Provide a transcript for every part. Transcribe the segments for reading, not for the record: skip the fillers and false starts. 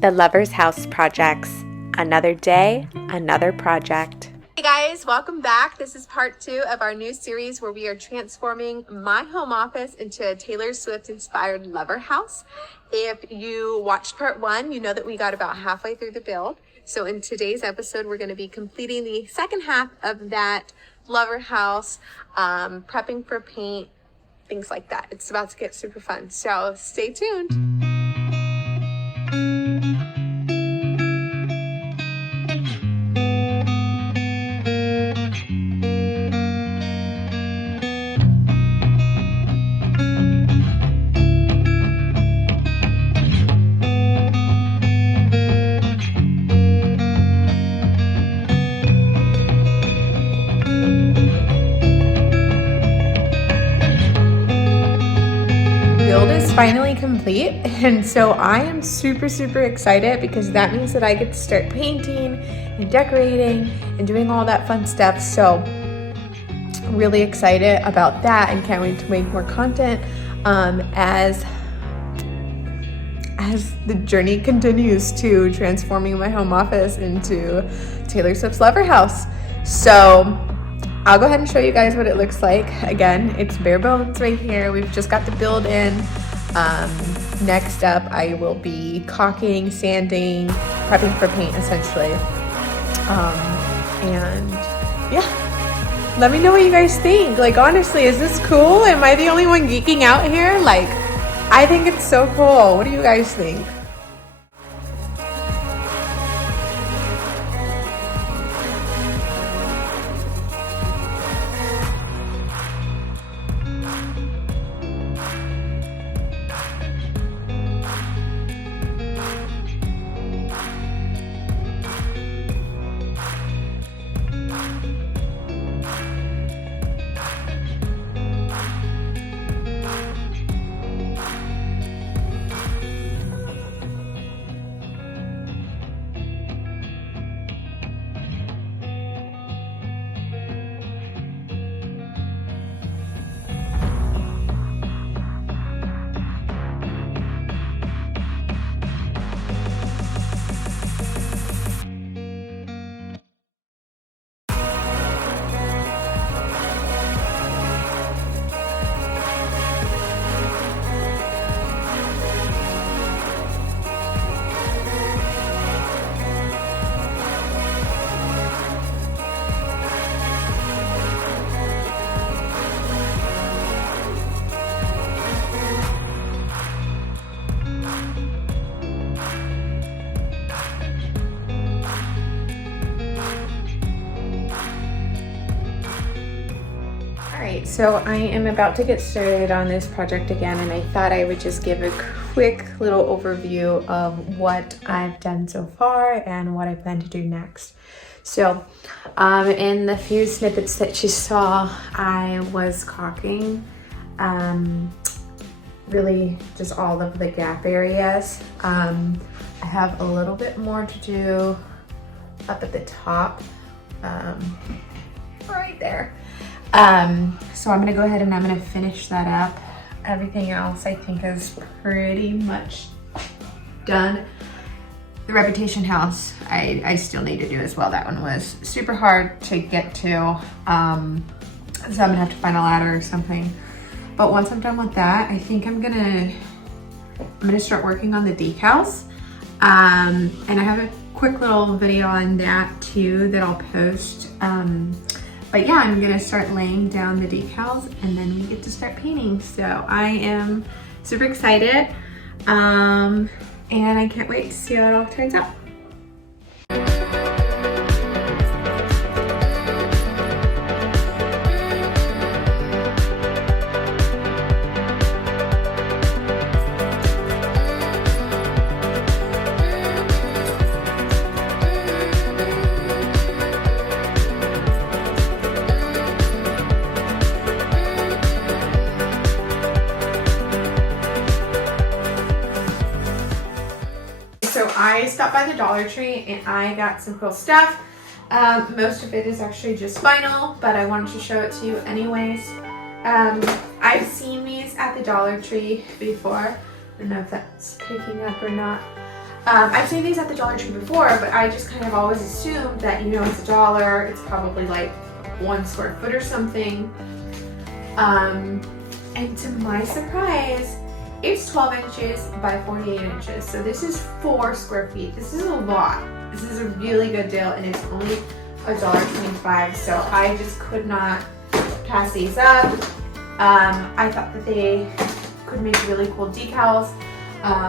The Lovers House Projects. Another day, another project. Hey guys, welcome back. This is part 2 of our new series where we are transforming my home office into a Taylor Swift inspired lover house. If you watched part 1, you know that we got about halfway through the build. So in today's episode, we're going to be completing the second half of that lover house, prepping for paint, things like that. It's about to get super fun. So stay tuned. Build is finally complete, and so I am super excited because that means that I get to start painting and decorating and doing all that fun stuff. So really excited about that and can't wait to make more content as the journey continues to transforming my home office into Taylor Swift's lover house. So I'll go ahead and show you guys what it looks like. Again, it's bare bones right here. We've just got the build in. Next up, I will be caulking, sanding, prepping for paint essentially. And yeah, let me know what you guys think. Like, honestly, is this cool? Am I the only one geeking out here? Like, I think it's so cool. What do you guys think? So I am about to get started on this project again, and I thought I would just give a quick little overview of what I've done so far and what I plan to do next. So in the few snippets that you saw, I was caulking really just all of the gap areas. I have a little bit more to do up at the top, right there. So I'm gonna go ahead and I'm gonna finish that up. Everything else I think is pretty much done. The Reputation house I still need to do as well. That one was super hard to get to. So I'm gonna have to find a ladder or something. But once I'm done with that, I think I'm gonna start working on the decals. And I have a quick little video on that too that I'll post. But yeah, I'm gonna start laying down the decals and then we get to start painting. So I am super excited. And I can't wait to see how it all turns out. I stopped by the Dollar Tree and I got some cool stuff. Most of it is actually just vinyl, but I wanted to show it to you anyways. I've seen these at the Dollar Tree before. I don't know if that's picking up or not. I've seen these at the Dollar Tree before, but I just kind of always assumed that, you know, it's $1. It's probably like 1 square foot or something. And to my surprise, it's 12 inches by 48 inches. So this is 4 square feet. This is a lot. This is a really good deal, and it's only $1.25. So I just could not pass these up. I thought that they could make really cool decals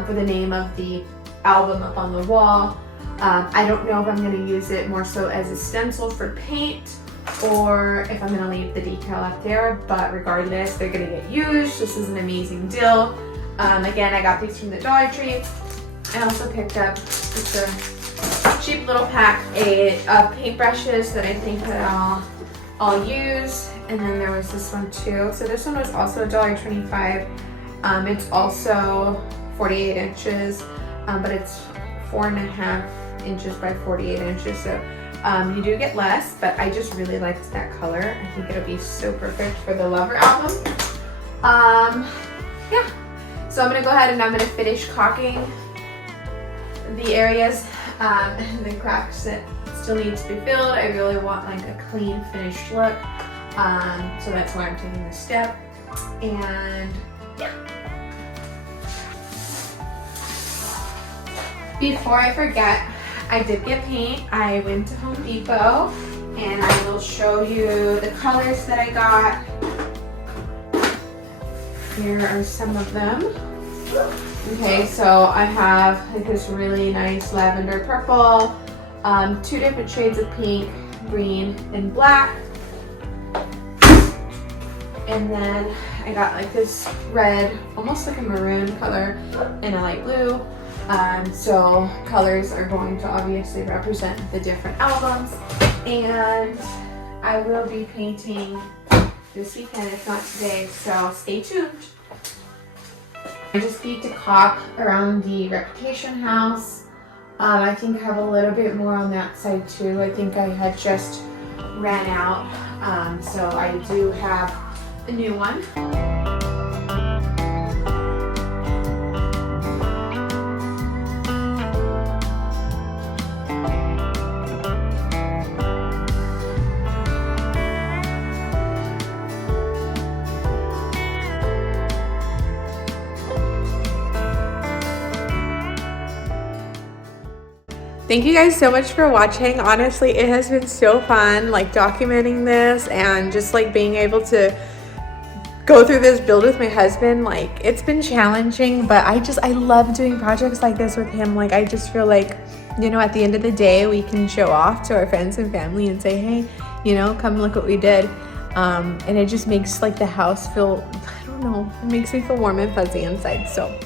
for the name of the album up on the wall. I don't know if I'm going to use it more so as a stencil for paint or if I'm going to leave the decal up there, but regardless, they're going to get used. This is an amazing deal. Again, I got these from the Dollar Tree. I also picked up just a cheap little pack of paintbrushes that I think that I'll use. And then there was this one too. So this one was also $1.25. It's also 48 inches, but it's 4.5 inches by 48 inches. So you do get less, but I just really liked that color. I think it'll be so perfect for the Lover album. Yeah. So I'm gonna go ahead and I'm gonna finish caulking the areas, the cracks that still need to be filled. I really want like a clean finished look. So that's why I'm taking this step. And yeah. Before I forget, I did get paint. I went to Home Depot and I will show you the colors that I got. Here are some of them. Okay, so I have like this really nice lavender purple, 2 different shades of pink, green, and black. And then I got like this red, almost like a maroon color, and a light blue. So colors are going to obviously represent the different albums. And I will be painting this weekend, if not today, so stay tuned. I just need to caulk around the Reputation house. I think I have a little bit more on that side too. I think I had just ran out, so I do have a new one. Thank you guys so much for watching. Honestly, it has been so fun like documenting this and just like being able to go through this build with my husband. Like, it's been challenging, but I love doing projects like this with him. Like, I just feel like, you know, at the end of the day, we can show off to our friends and family and say, hey, you know, come look what we did. And it just makes like the house feel, I don't know, it makes me feel warm and fuzzy inside. So